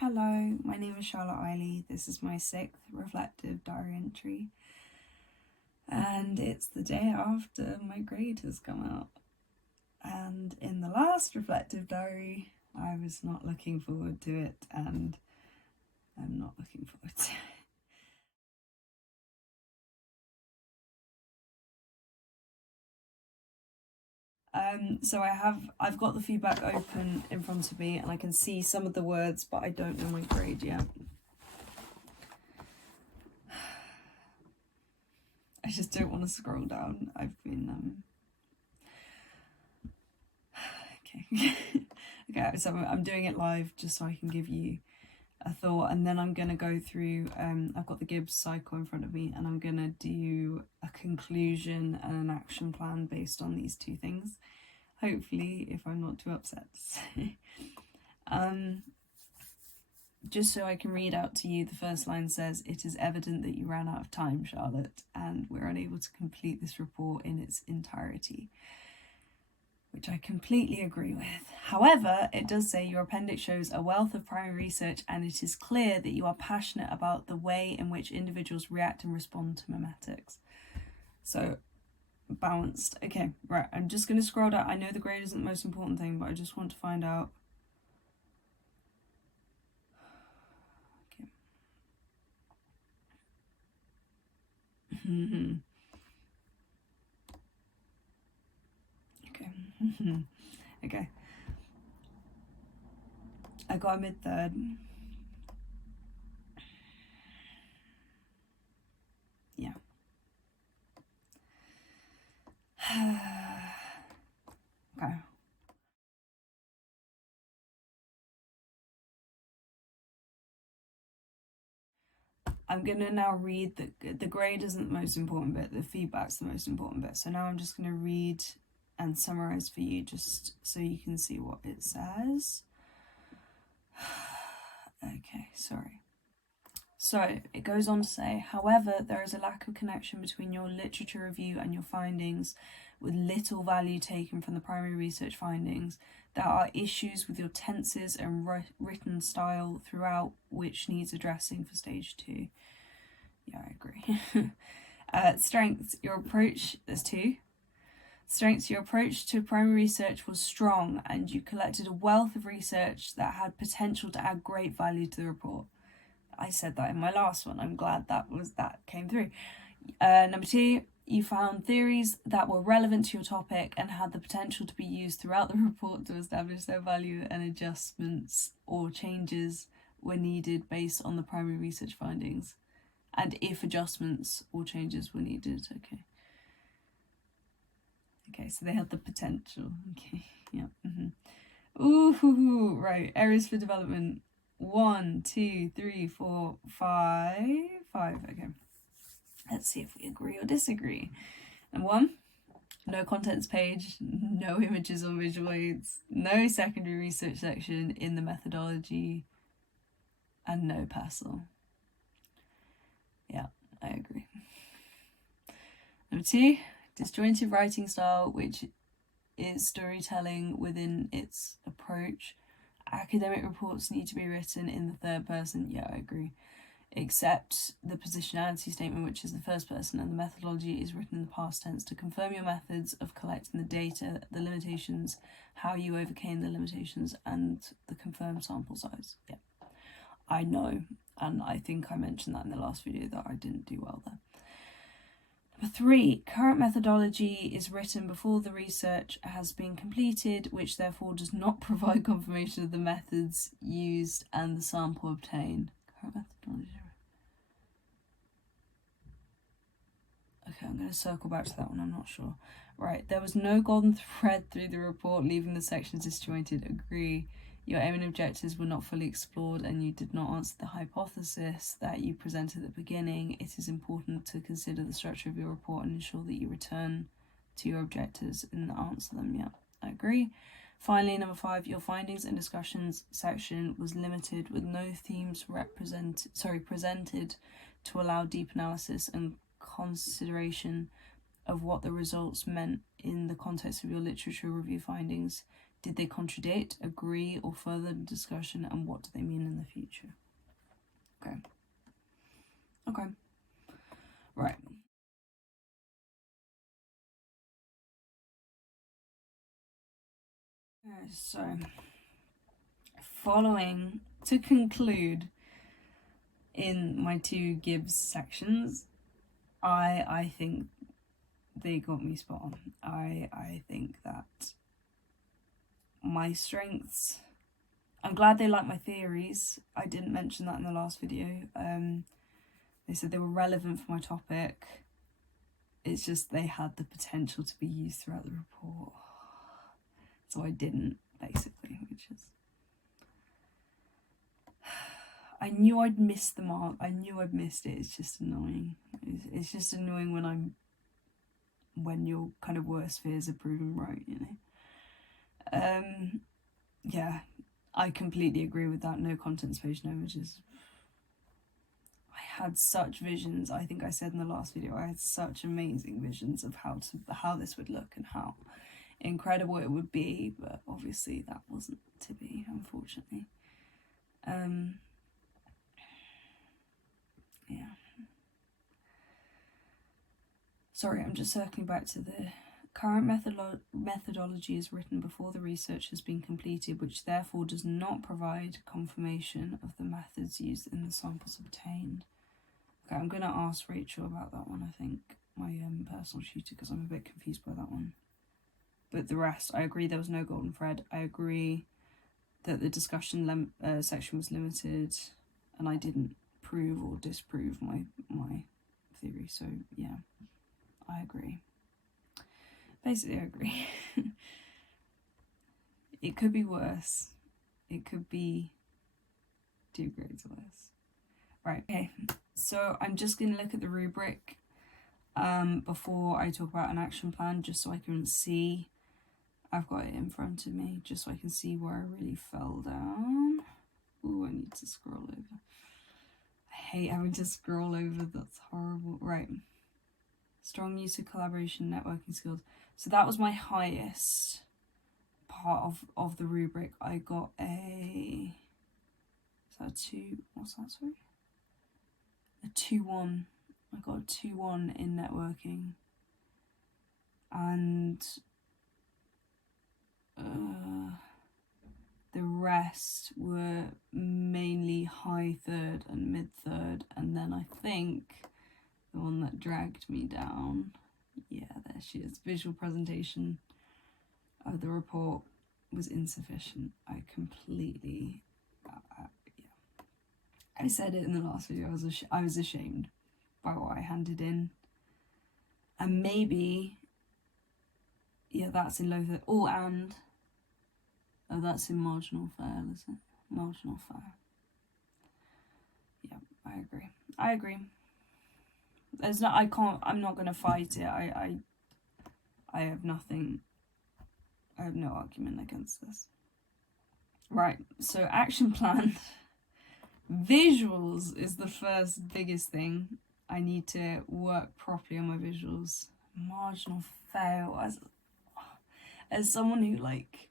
Hello, my name is Charlotte Eiley. This is my 6th reflective diary entry, and it's the day after my grade has come out. And in the last reflective diary, I was not looking forward to it, and I'm not looking forward to it. So I've got the feedback open in front of me, and I can see some of the words, but I don't know my grade yet. I just don't want to scroll down. I've been okay. Okay, so I'm doing it live just so I can give you a thought, and then I'm going to go through, I've got the Gibbs cycle in front of me, and I'm going to do a conclusion and an action plan based on these two things, hopefully, if I'm not too upset. Just so I can read out to you, the first line says, "It is evident that you ran out of time, Charlotte, and we're unable to complete this report in its entirety," which I completely agree with. However, it does say your appendix shows a wealth of primary research, and it is clear that you are passionate about the way in which individuals react and respond to memetics. So, balanced. Okay, right, I'm just going to scroll down. I know the grade isn't the most important thing, but I just want to find out. Okay. Okay. Okay. I got a mid-third. Yeah. Okay. I'm going to now read the grade isn't the most important bit, the feedback's the most important bit. So now I'm just going to read and summarize for you just so you can see what it says. Okay, sorry. So it goes on to say, however, there is a lack of connection between your literature review and your findings, with little value taken from the primary research findings. There are issues with your tenses and written style throughout, which needs addressing for stage 2. Yeah, I agree. Strengths, your approach, there's 2. Strengths, your approach to primary research was strong, and you collected a wealth of research that had potential to add great value to the report. I said that in my last one. I'm glad that came through. Number 2, you found theories that were relevant to your topic and had the potential to be used throughout the report to establish their value, and adjustments or changes were needed based on the primary research findings. And if adjustments or changes were needed, okay. Okay, so they had the potential. Okay, yeah. Ooh, right. Areas for development. 1, 2, 3, 4, 5. 5, okay. Let's see if we agree or disagree. Number 1, no contents page, no images or visual aids, no secondary research section in the methodology, and no PASL. Yeah, I agree. Number 2, disjointed writing style, which is storytelling within its approach. Academic reports need to be written in the third person. Yeah, I agree. Except the positionality statement, which is the first person, and the methodology is written in the past tense to confirm your methods of collecting the data, the limitations, how you overcame the limitations, and the confirmed sample size. Yeah, I know, and I think I mentioned that in the last video that I didn't do well there. Number 3, current methodology is written before the research has been completed, which therefore does not provide confirmation of the methods used and the sample obtained. Current methodology. Okay, I'm going to circle back to that one, I'm not sure. Right, there was no golden thread through the report, leaving the sections disjointed. Agree. Your aim and objectives were not fully explored, and you did not answer the hypothesis that you presented at the beginning. It is important to consider the structure of your report and ensure that you return to your objectives and answer them. Yeah, I agree. Finally, number 5, your findings and discussions section was limited, with no themes presented to allow deep analysis and consideration of what the results meant in the context of your literature review findings. Did they contradict, agree, or further the discussion, and what do they mean in the future? Okay. Okay. Right. So, following, to conclude in my 2 Gibbs sections, I think they got me spot on. I think that my strengths, I'm glad they like my theories. I didn't mention that in the last video. They said they were relevant for my topic. It's just they had the potential to be used throughout the report. So I didn't, basically, which is... I knew I'd missed the mark. I knew I'd missed it. It's just annoying. It's just annoying when your kind of worst fears are proven right, you know? Yeah, I completely agree with that. No contents page, no images. I had such visions. I think I said in the last video, I had such amazing visions of how this would look and how incredible it would be, but obviously that wasn't to be, unfortunately. Yeah. Sorry, I'm just circling back to the current methodology is written before the research has been completed, which therefore does not provide confirmation of the methods used in the samples obtained. Okay, I'm going to ask Rachel about that one, I think, my personal tutor, because I'm a bit confused by that one. But the rest, I agree there was no golden thread. I agree that the discussion section was limited, and I didn't prove or disprove my theory. So yeah, I agree. Basically, I agree. It could be worse. It could be 2 grades worse. Right, okay. So I'm just going to look at the rubric before I talk about an action plan, just so I can see. I've got it in front of me, just so I can see where I really fell down. Ooh, I need to scroll over. I hate having to scroll over, that's horrible. Right. Strong use of collaboration, networking skills. So that was my highest part of the rubric. I got a... Is that a 2? What's that, sorry? A 2-1. I got a 2-1 in networking. And... the rest were mainly high 3rd and mid 3rd, and then I think the one that dragged me down, yeah, there she is, visual presentation of the report was insufficient. I completely, yeah. I said it in the last video, I was ashamed by what I handed in, and maybe, yeah, that's in low 3rd, oh, that's in marginal fail, is it? Marginal fail. Yeah, I agree. There's no, I'm not gonna fight it. I have nothing, I have no argument against this. Right, so action plan. Visuals is the first biggest thing. I need to work properly on my visuals. Marginal fail, as someone who like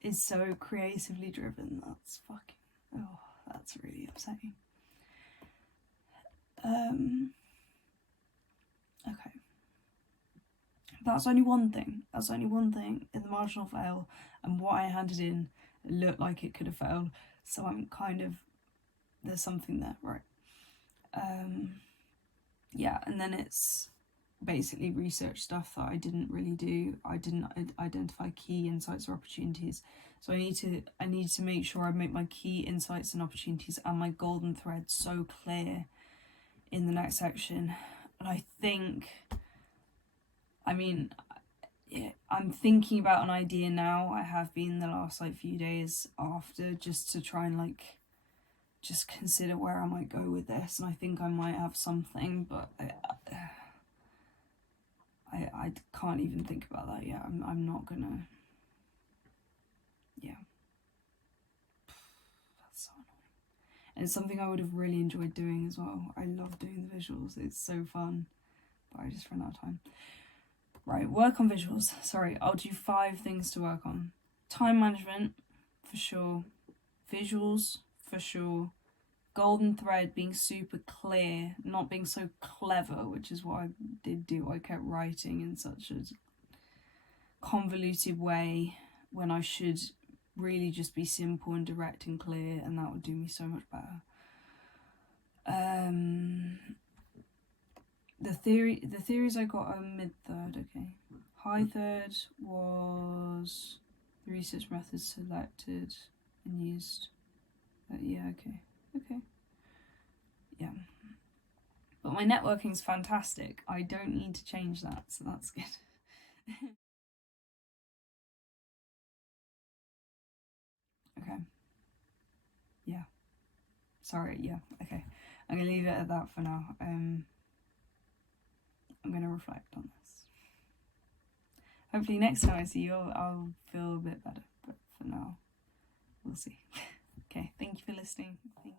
is so creatively driven, that's really upsetting. Okay. That's only one thing. That's only one thing in the marginal fail, and what I handed in looked like it could have failed. So I'm kind of, there's something there, right? Yeah, and then it's basically research stuff that I didn't really do. I didn't identify key insights or opportunities. So I need to make sure I make my key insights and opportunities and my golden thread so clear in the next section. And I think, I mean, yeah, I'm thinking about an idea now. I have been the last like few days after, just to try and like just consider where I might go with this, and I think I might have something, but I can't even think about that yet. I'm not gonna. Yeah, that's so annoying. And it's something I would have really enjoyed doing as well. I love doing the visuals. It's so fun, but I just ran out of time. Right, work on visuals. Sorry, I'll do 5 things to work on. Time management, for sure. Visuals, for sure. Golden thread, being super clear, not being so clever, which is what I did do. I kept writing in such a convoluted way when I should really just be simple and direct and clear, and that would do me so much better. The theories I got are mid-third, okay. High third was the research methods selected and used. Yeah, okay. Yeah. But my networking's fantastic. I don't need to change that, so that's good. Okay. Yeah. Sorry, yeah, okay. I'm gonna leave it at that for now. I'm gonna reflect on this. Hopefully next time I see you, I'll feel a bit better. But for now, we'll see. Okay, thank you for listening. Thank you.